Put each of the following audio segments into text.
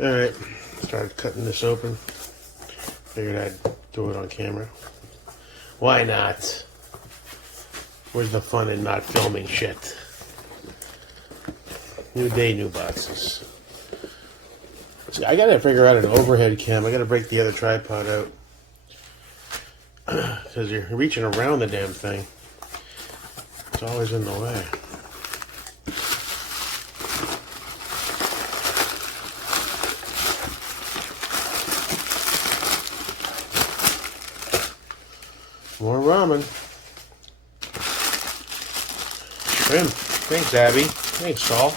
Alright, started cutting this open. Figured I'd do it on camera. Why not? Where's the fun in not filming shit? New day, new boxes. See, I gotta figure out an overhead cam. I gotta break the other tripod out. Because you're reaching around the damn thing. It's always in the way. More ramen. Shrimp. Thanks, Abby. Thanks, Saul.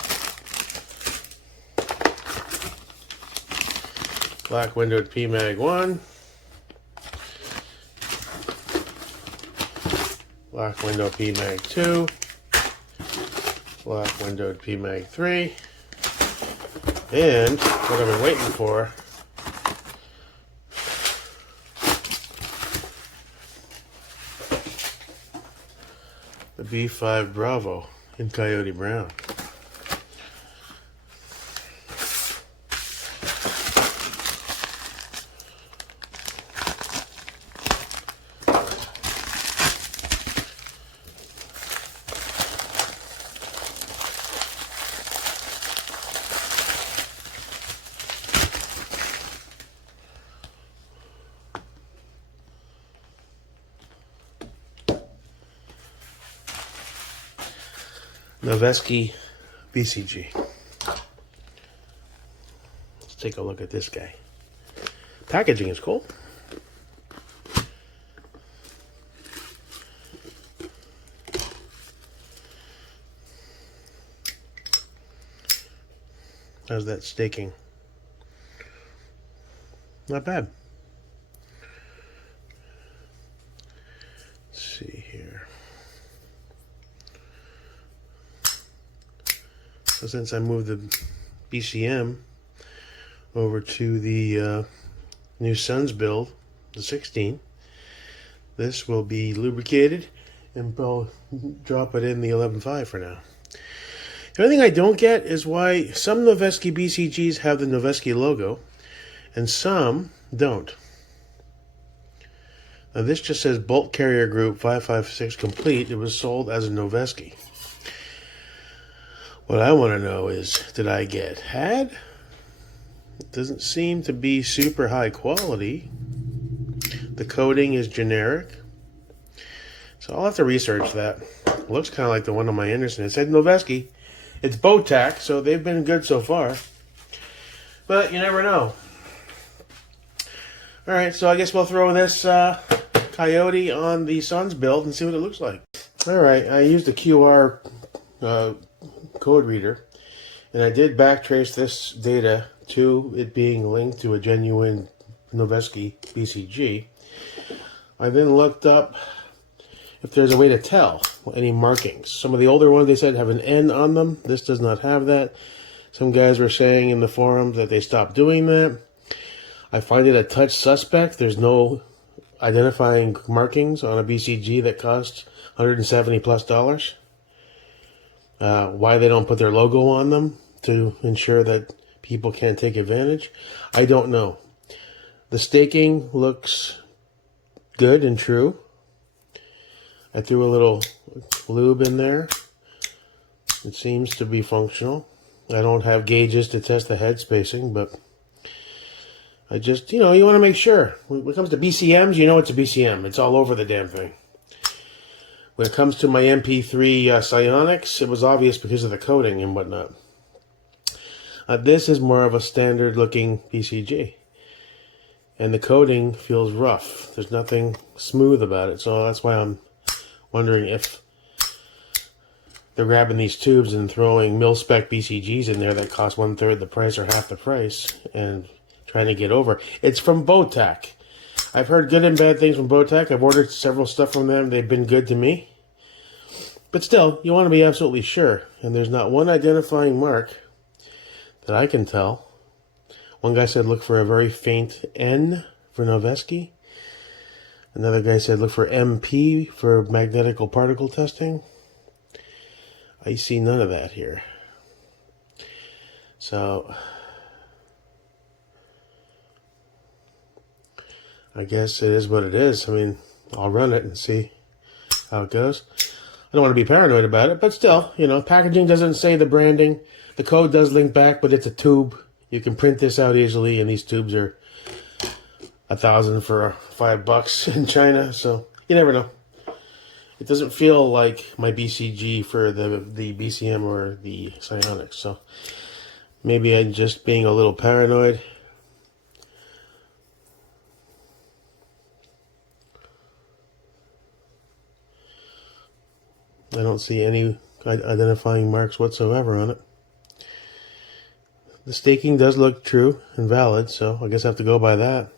Black windowed PMAG 1. Black window PMAG 2. Black windowed PMAG 3. And what I've been waiting for. The B5 Bravo in Coyote Brown. Noveski BCG. Let's take a look at this guy. Packaging is cool. How's that staking? Not bad. Let's see here. So since I moved the BCM over to the new Suns build, the 16, this will be lubricated and I'll drop it in the 11.5 for now. The only thing I don't get is why some Noveski BCGs have the Noveski logo and some don't. Now this just says Bolt Carrier Group 556 complete. It was sold as a Noveski. What I want to know is, did I get had? It doesn't seem to be super high quality. The coating is generic. So I'll have to research that. It looks kind of like the one on my Anderson. It said Noveski. It's Botac, so they've been good so far. But you never know. Alright, so I guess we'll throw this Coyote on the Suns build and see what it looks like. Alright, I used a QR code reader, and I did backtrace this data to it being linked to a genuine Noveski BCG. I then looked up if there's a way to tell any markings. Some of the older ones, they said, have an N on them. This does not have that. Some guys were saying in the forums that they stopped doing that. I find it a touch suspect. There's no identifying markings on a BCG that costs $170+. Why they don't put their logo on them to ensure that people can't take advantage, I don't know. The staking looks good and true. I threw a little lube in there. It seems to be functional. I don't have gauges to test the head spacing, but I just, you want to make sure. When it comes to BCMs, you know it's a BCM. It's all over the damn thing. When it comes to my MP3 Psionics, it was obvious because of the coating and whatnot. This is more of a standard looking BCG. And the coating feels rough. There's nothing smooth about it. So that's why I'm wondering if they're grabbing these tubes and throwing mil-spec BCGs in there that cost 1/3 the price or half the price and trying to get over. It's from Botac. I've heard good and bad things from Botac. I've ordered several stuff from them. They've been good to me. But still, you want to be absolutely sure. And there's not one identifying mark that I can tell. One guy said look for a very faint N for Noveski. Another guy said look for MP for magnetical particle testing. I see none of that here. So I guess it is what it is. I mean, I'll run it and see how it goes. I don't want to be paranoid about it, but still, you know, packaging doesn't say the branding. The code does link back, but it's a tube. You can print this out easily, and these tubes are $1,000 for $5 in China, so you never know. It doesn't feel like my BCG for the BCM or the Psionics, so maybe I'm just being a little paranoid. I don't see any identifying marks whatsoever on it. The staking does look true and valid, so I guess I have to go by that.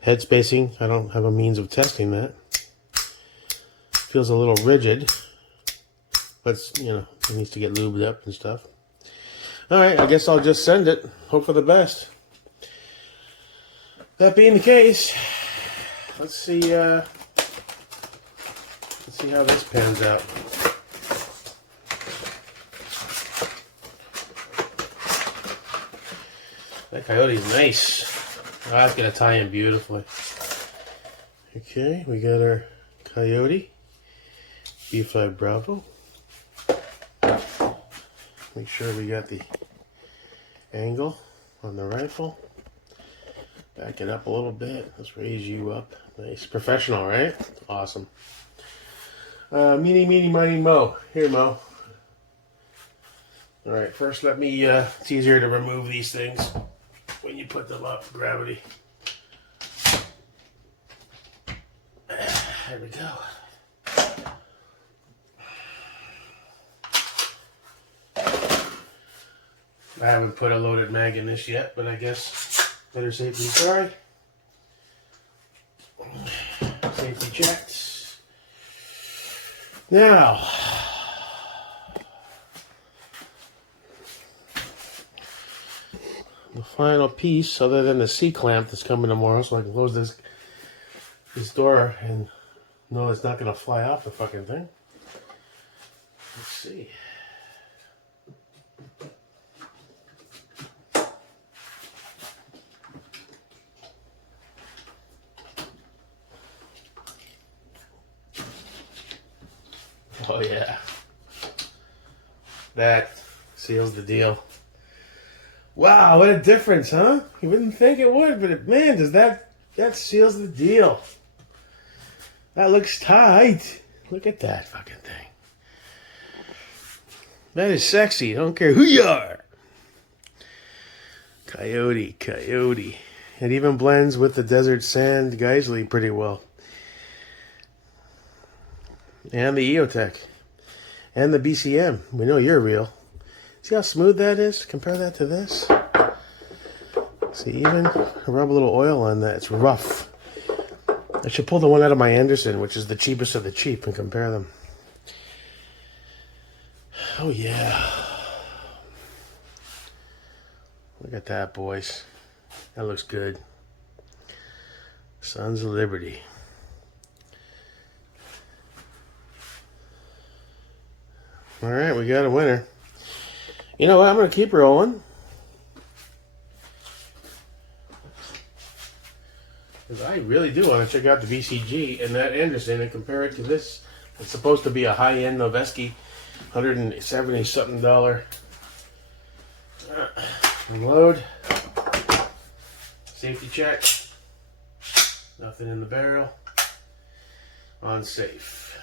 Head spacing, I don't have a means of testing that. Feels a little rigid, but you know, it needs to get lubed up and stuff. Alright, I guess I'll just send it. Hope for the best. That being the case, let's see how this pans out. That coyote's nice. Oh, that's going to tie in beautifully. Okay, we got our coyote. B5 Bravo. Make sure we got the angle on the rifle. Back it up a little bit. Let's raise you up. Nice. Professional, right? Awesome. Meeny, meeny, miny, mo. Here, Mo. Alright, first let me, it's easier to remove these things when you put them up. Gravity. There we go. I haven't put a loaded mag in this yet, but I guess better safe than sorry. Safety checks. Now, the final piece, other than the C-clamp that's coming tomorrow, so I can close this door and know it's not going to fly off the fucking thing. Let's see. Oh yeah, that seals the deal. Wow, what a difference, huh? You wouldn't think it would, but man, does that seals the deal. That looks tight. Look at that fucking thing. That is sexy. I don't care who you are. Coyote, coyote. It even blends with the desert sand Geisley pretty well. And the EOTech. And the BCM. We know you're real. See how smooth that is? Compare that to this. See, even rub a little oil on that. It's rough. I should pull the one out of my Anderson, which is the cheapest of the cheap, and compare them. Oh, yeah. Look at that, boys. That looks good. Sons of Liberty. All right, we got a winner. You know what? I'm going to keep rolling. Because I really do want to check out the BCG and that Anderson and compare it to this. It's supposed to be a high-end Noveski, $170-something. Unload. Safety check. Nothing in the barrel. On safe.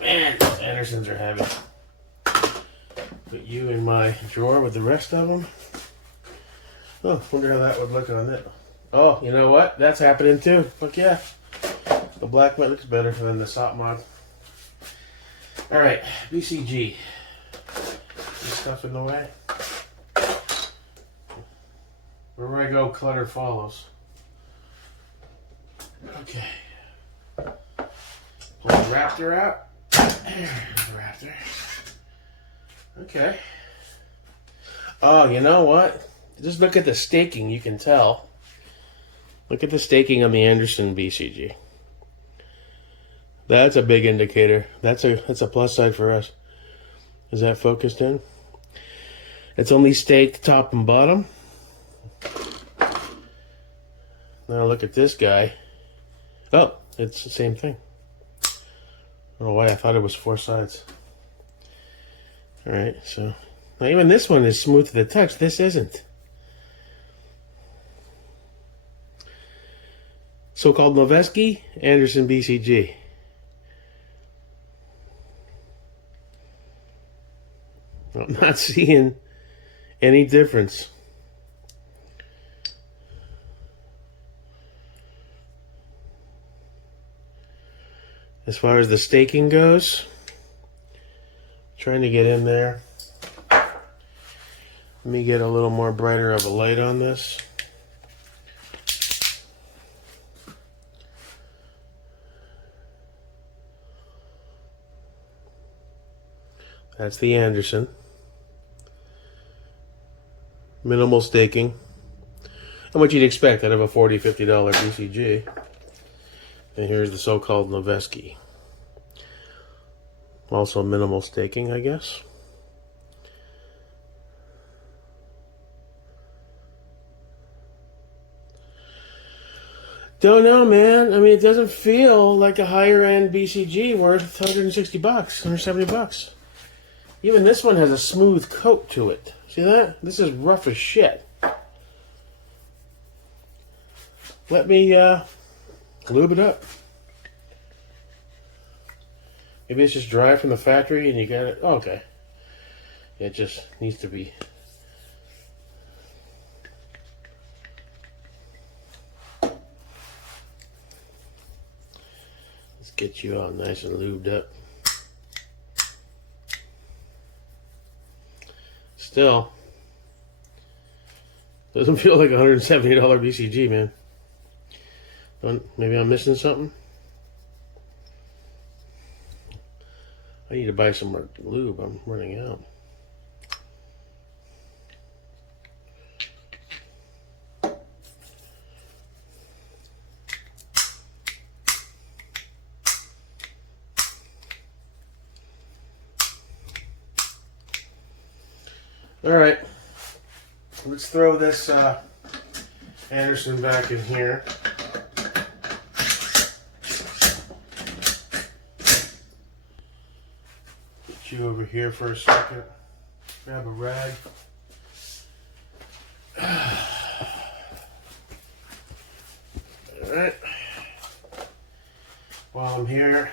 Man, those Andersons are heavy. Put you in my drawer with the rest of them. Oh, wonder how that would look on it. Oh, you know what? That's happening too. Fuck yeah. The black one looks better than the SOP mod. Alright, BCG. This stuff in the way. Wherever I go, clutter follows. Okay. Pull the Raptor out. There's the Raptor. Okay. Oh, you know what? Just look at the staking, you can tell. Look at the staking on the Anderson BCG. That's a big indicator. That's a plus side for us. Is that focused in? It's only staked top and bottom. Now look at this guy. Oh, it's the same thing. I don't know why I thought it was 4 sides. Alright, so now even this one is smooth to the touch. This isn't. So-called Noveski, Anderson BCG. I'm not seeing any difference. As far as the staking goes, trying to get in there. Let me get a little more brighter of a light on this. That's the Anderson. Minimal staking. And what you'd expect out of a $40, $50 BCG. And here's the so-called Noveski. Also minimal staking, I guess. Don't know, man. I mean, it doesn't feel like a higher-end BCG worth $160, $170. Even this one has a smooth coat to it. See that? This is rough as shit. Let me lube it up. Maybe it's just dry from the factory and you got it. Oh, okay. It just needs to be. Let's get you all nice and lubed up. Still, doesn't feel like a $170 BCG, man. Maybe I'm missing something. I need to buy some more lube. I'm running out. All right, let's throw this Anderson back in here. Get you over here for a second. Grab a rag. All right. While I'm here,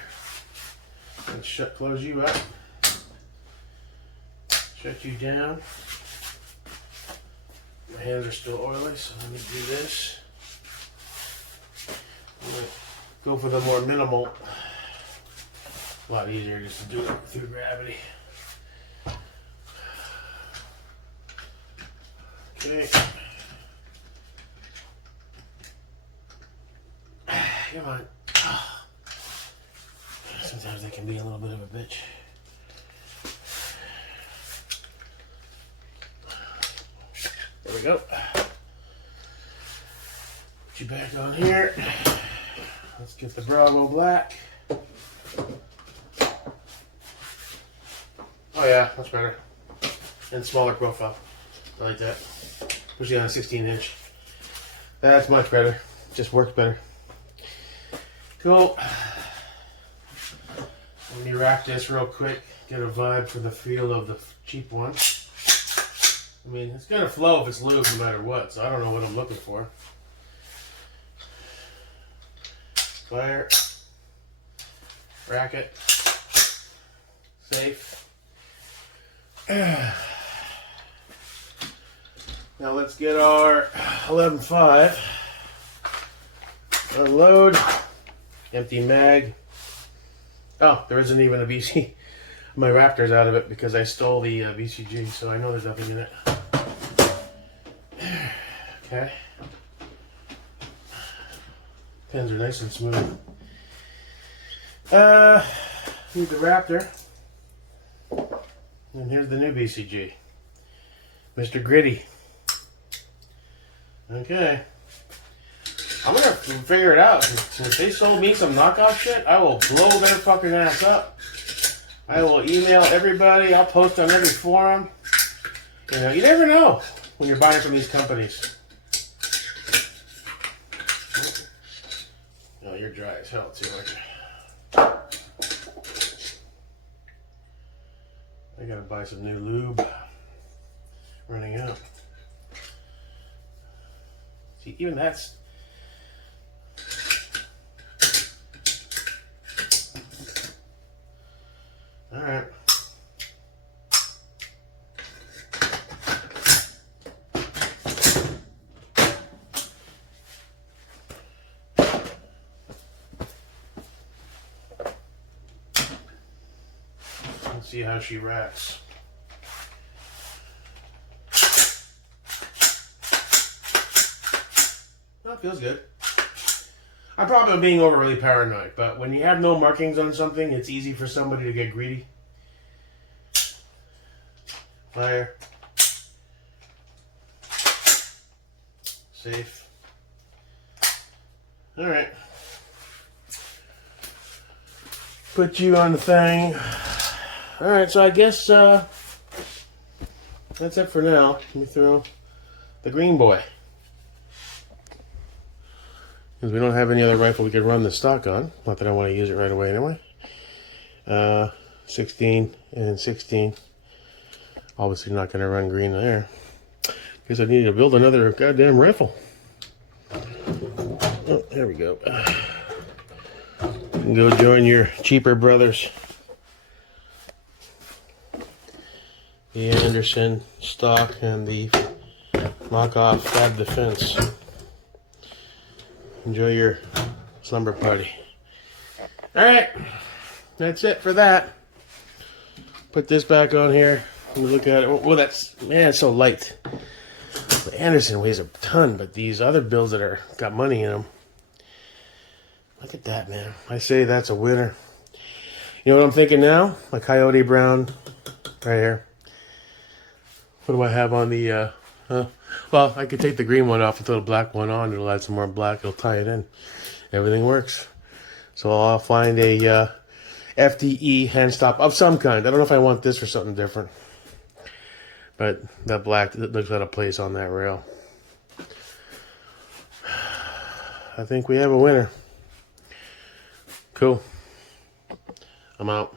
let's close you up. Shut you down. My hands are still oily, so let me do this. I'm going to go for the more minimal. A lot easier just to do it through gravity. Okay. Come on. Sometimes they can be a little bit of a bitch. There we go. Put you back on here. Let's get the Bravo Black. Oh yeah, much better. And smaller profile. I like that. Especially on a 16-inch. That's much better. Just works better. Cool. Let me rack this real quick. Get a vibe for the feel of the cheap one. I mean, it's going to flow if it's lube no matter what, so I don't know what I'm looking for. Fire. Rack it. Safe. Now let's get our 11.5. Unload. Empty mag. Oh, there isn't even a BC. My Raptor's out of it because I stole the BCG, so I know there's nothing in it. Okay. Pins are nice and smooth. Need the Raptor. And here's the new BCG. Mr. Gritty. Okay. I'm gonna figure it out. Since they sold me some knockoff shit, I will blow their fucking ass up. I will email everybody. I'll post on every forum. You know, you never know when you're buying from these companies. you're dry as hell too, aren't you? I gotta buy some new lube. Running out. See, even that's... Alright. Let's see how she racks. That feels good. I'm probably being overly paranoid, but when you have no markings on something, it's easy for somebody to get greedy. Fire. Safe. Alright. Put you on the thing. Alright, so I guess that's it for now. Let me throw the green boy. Because we don't have any other rifle we could run the stock on. Not that I want to use it right away anyway. 16 and 16. Obviously not going to run green there. Guess I need to build another goddamn rifle. Oh, there we go. You can go join your cheaper brothers. The Anderson stock and the knockoff Fab Defense. Enjoy your slumber party. Alright, that's it for that. Put this back on here. Let me look at it. Well, that's, man, it's so light. The Anderson weighs a ton, but these other builds that are got money in them. Look at that, man. I say that's a winner. You know what I'm thinking now? My Coyote Brown right here. What do I have on the, well, I could take the green one off and throw the black one on. It'll add some more black. It'll tie it in. Everything works. So I'll find a FDE hand stop of some kind. I don't know if I want this or something different. But that black looks out of place on that rail. I think we have a winner. Cool. I'm out.